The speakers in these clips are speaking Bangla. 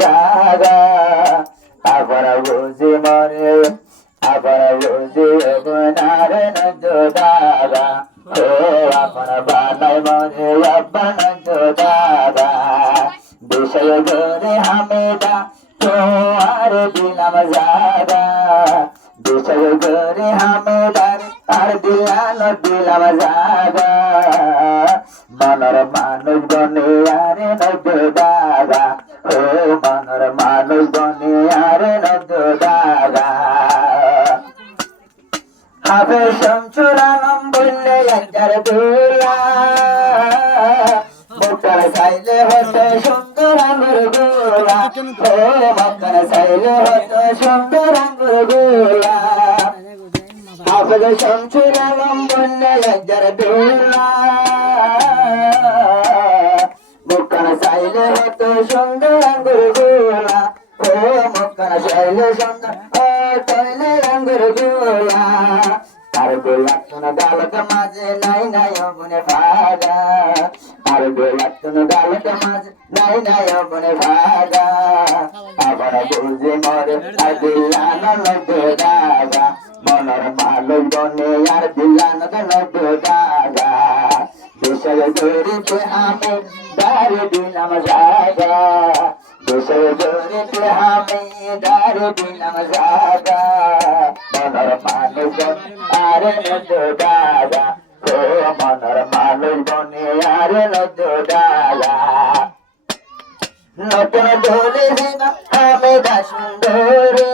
জাগা আবার বুঝি মরে আবার বুঝি গুনার নদাগা ও আপন বানাই মরে আপন নদাগা বিষয় গরে হামেদা তোমার দিলাম জাগা বিষয় গরে হামেদার আর দিলাম জাগা মনর মানুষ গনে আরে নদাগা ও মনর মানুষ গনে আরে নদাগা হাফে শামসুলানম বললে একটার দুলা মুক্তার চাইলে হতো সুন্দর আঙ্গুর গোলা ও মুক্তার চাইলে হতো সুন্দর আঙ্গুর গোলা হাফে শামসুলানম বললে একটার দুলা মুক্তার চাইলে হতো সুন্দর আঙ্গুর গোলা ও মুক্তার চাইলে সুন্দর ও চাইলে আঙ্গুর গোলা আর গোলাতুন গালত মাঝে নাই নাই অবনে ভাগা আর গোলাতুন গালত মাঝে নাই নাই অবনে ভাগা আবার বুঝে মরে আর দিলান লগে দাগা মনর মালুক বনে আর দিলান লগে দাগা বিষয় ধরিতে আমি দাঁড়ে দিলাম জাগা বিষয় ধরিতে আমি দাঁড়ে দিলাম জাগা মনর মালুক আরে নদাগা ও মনর মালুক বনে আরে নদাগা নতুন দোলে দিবা আমি দা সুন্দরী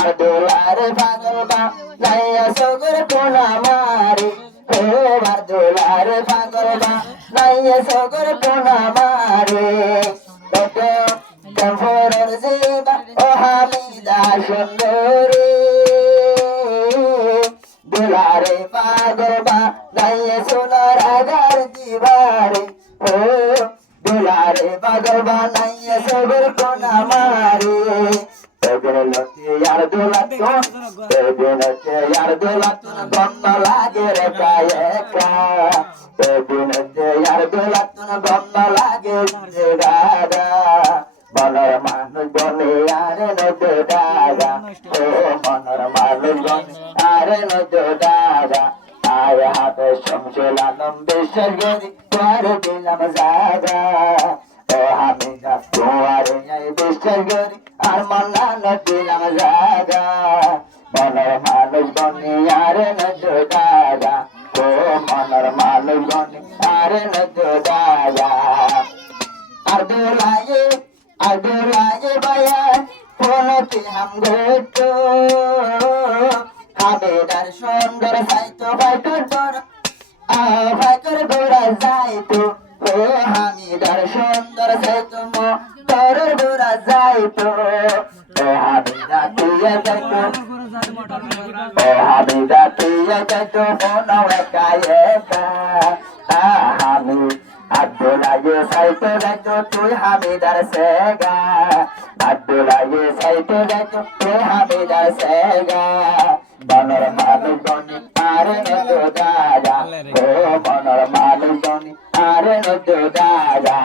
আর দোলার পাগল বা নাইয়া সগর কোনা মারি ও আর দোলার পাগল বা নাইয়া সগর কোনা মারি কম্ফরের জিবা ও হামিদা সুন্দরী দোলারে পাগল বা নাইয়া সোনার আগার দিবারে ও দোলারে পাগল বা নাইয়া সগর কোনা মারি यार दोलातून गंध लागे रे कायका यार दोलातून गंध लागे रे गागा मनर मानुष बने आरे नदो दागा ओ मनर मानुष बने आरे नदो दागा आया हाथे शमशुलानम बेशर गरी तार दिलाम जागा ও হামিদা তোমারে এই বেশর গরি আর মন্না নদিলাম জাগা মনর মানুষ বনে আরে নদাগা ও মনর মানুষ বনে আরে নদাগা আর দোলায়ে বায়া ফোনতে হাম গটো হামিদার সুন্দর সাইতো বাইকর দর বাইকর দোরা যাইতো ও হামিদার সুন্দর সাইতো মো তোর দোরা যাইতো ও হামিদা তুই যাইতো ও হামিদা তুই যাইতো মনো একা একা হামি আব্দুল্লাহ সাইতো যাইতো তুই হামিদার সেগা আব্দুল্লাহ সাইতো যাইতো তুই হামিদার সেগা মনর মানুষ বনে আরে নদাগা ও মনর মানুষ বনে আরে নদাগা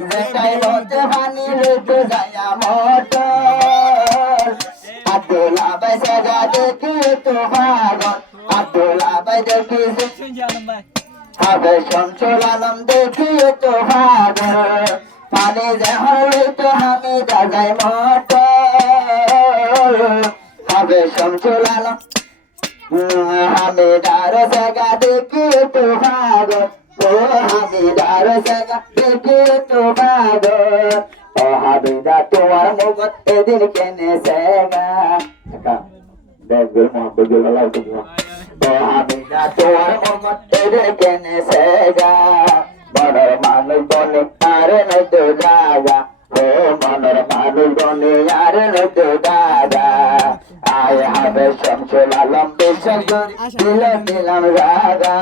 যেটাই মতে পানি লুটে যায় মোটর আব্দুল্লাহ ভাই সাজা দেখি তো পাগল আব্দুল্লাহ ভাই দেখি হবে শামসুলানম দেখি তো পাগল পানি যখন লুটে আমি যায় মোটর হবে শামসুলানম হামিদার জায়গা দেখি তো পাগল ও হামিদার জায়গা দেখি তো পাগল ও হামিদা তোমার মুগত এদিন কেনে সেগা দেখবে মোহাম্মদ আল্লাহ তোমার ও হামিদা তোমার মুগত এদিন কেনে সেগা বড় মানুষ বনে আরে নদাগা ও মনর মানুষ বনে আরে নদাগা আয় হবে শামসুলানম বেশর গরি দিলাম জাগা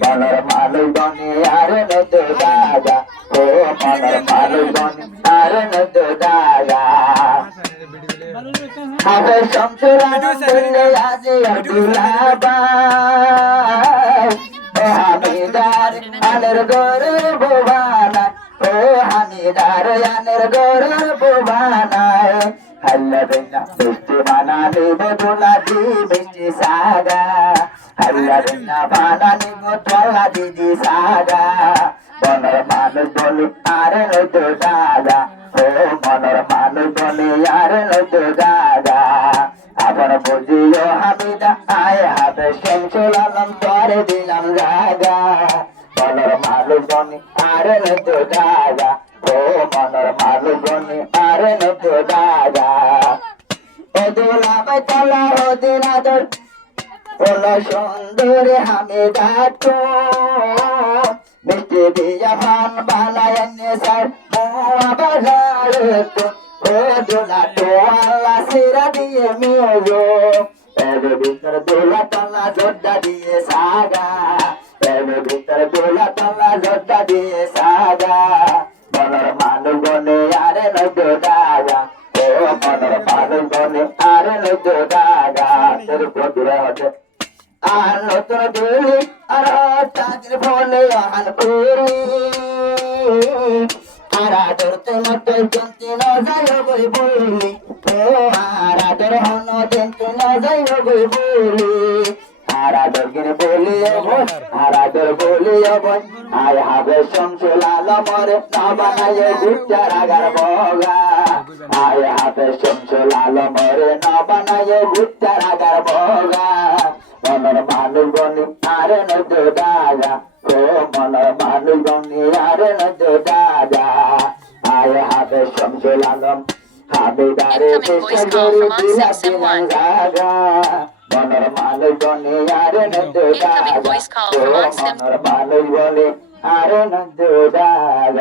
মনর মানুষ বনে আরে নদাগা ও মনর মানুষ বনে আরে নদাগা হবে শামসুলানম বললে আজি আব্দুল্লাহ ভাই ও হামিদার আলের গরে বোবা ডারয়ানের গরুর বুবানায় হাল্লা বিনা মিষ্টি বানানি বেগুনা দি মিষ্টি সাগা হাল্লা বিনা বানানি গোতলা দিদি সাগা মনের মানুষ বলি আরে নয়তো দাদা ও মনের মানুষ বলি আরে নয়তো দাদা আবার বুঝিও হামিদা আয় হাবে শামসুল আলম তোরে দিলাম রাগা মনের মানুষ বলি আরে নয়তো দাদা ও মনের মানুষ বলি আরে নয়তো দাদা ও দুলাভাই তলা হদিন আদর ওলা সুন্দর হামিদা তো মিষ্টি দিয়া ভান বানায় নেশার মোয়া বাজারে তো ও দোলা তো আল্লাহ সিরা দিয়ে মেজো এর ভিতর দোলা তলা জোড্ডা দিয়ে সাগা এর ভিতর দোলা তলা জোড্ডা দিয়ে সাগা মনের মানুষ বনে আরে নয়তো দাগা ও মনের মানুষ বনে আরে নয়তো দাগা তোর প্রতিরা হচ্ছে আর নতুন দুলি আর তাদের ফলে আন পুরি আর আদরতে মতো জন্তি না যায় বই বলি ও আর আদর হন জন্তি না যায় বই বলি আর আদর গিরে বলি আর আদর বলি আয় হবে শামসুল আলমর না বানায় গুচ্চার আগার বগা আয় হবে শামসুল আলমর না বানায় গুচ্চার আগার বগা মনের মানুষ বনি আরে নয়তো দাদা ও মনের মানুষ বনি আরে নয়তো দাদা আয় হবে Shamsul Alam হাবিদারে Incoming voice call from on 671. দাদা মনের মানুষ বনি আরে নয়তো Incoming দাদা voice call O from on মনের মানুষ বনি আরে নয়তো দাদা